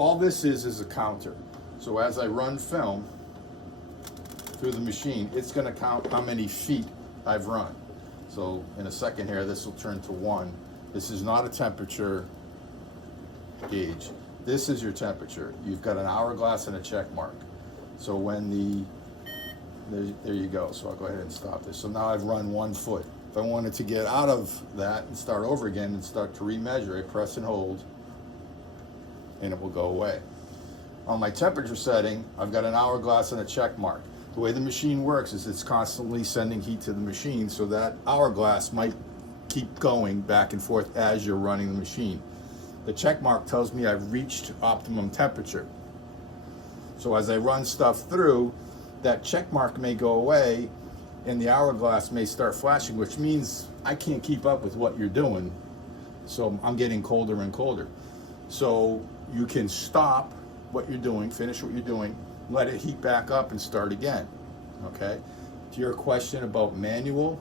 all this is a counter. So as I run film through the machine, it's going to count how many feet I've run. So in a second here, this will turn to 1. This is not a temperature gauge. This is your temperature. You've got an hourglass and a check mark. So when there you go. So I'll go ahead and stop this. So now I've run 1 foot. If I wanted to get out of that and start over again and start to remeasure, I press and hold, and it will go away. On my temperature setting, I've got an hourglass and a check mark. The way the machine works is it's constantly sending heat to the machine, so that hourglass might keep going back and forth as you're running the machine. The check mark tells me I've reached optimum temperature. So as I run stuff through, that check mark may go away and the hourglass may start flashing, which means I can't keep up with what you're doing. So I'm getting colder and colder. So you can stop what you're doing, finish what you're doing, let it heat back up and start again, okay? To your question about manual,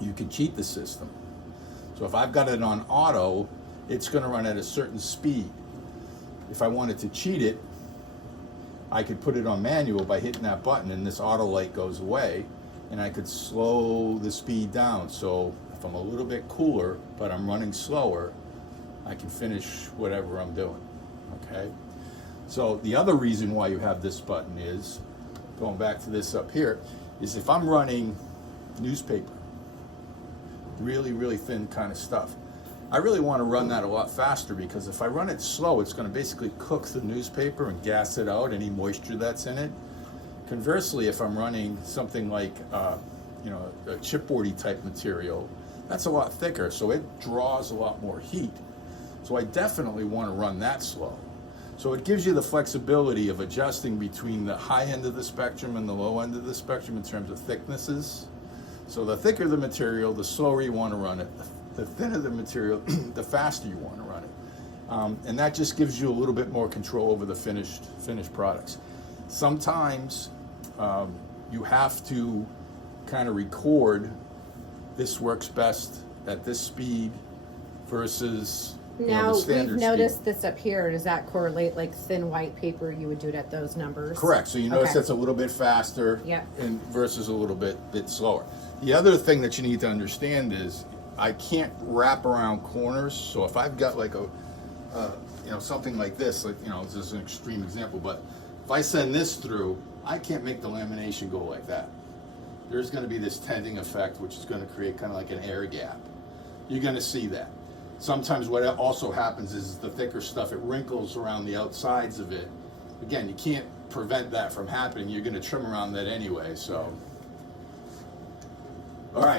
you can cheat the system. So if I've got it on auto, it's gonna run at a certain speed. If I wanted to cheat it, I could put it on manual by hitting that button and this auto light goes away, and I could slow the speed down. So if I'm a little bit cooler, but I'm running slower, I can finish whatever I'm doing, okay? So the other reason why you have this button is, going back to this up here, is if I'm running newspaper, really, really thin kind of stuff, I really want to run that a lot faster, because if I run it slow, it's going to basically cook the newspaper and gas it out, any moisture that's in it. Conversely, if I'm running something like a chipboardy type material, that's a lot thicker, so it draws a lot more heat. So I definitely want to run that slow. So it gives you the flexibility of adjusting between the high end of the spectrum and the low end of the spectrum in terms of thicknesses. So the thicker the material, the slower you want to run it. The thinner the material, the faster you want to run it. And that just gives you a little bit more control over the finished products. Sometimes you have to kind of record, this works best at this speed versus now, the standard we've noticed speed. this up here. Does that correlate, like thin white paper, you would do it at those numbers? Correct. So you notice Okay. that's a little bit faster, Yep. and versus a little bit slower. The other thing that you need to understand is I can't wrap around corners. So if I've got like something like this, this is an extreme example, but if I send this through, I can't make the lamination go like that. There's going to be this tending effect, which is going to create kind of like an air gap. You're going to see that. Sometimes what also happens is the thicker stuff, it wrinkles around the outsides of it. Again, you can't prevent that from happening. You're going to trim around that anyway. So, all right.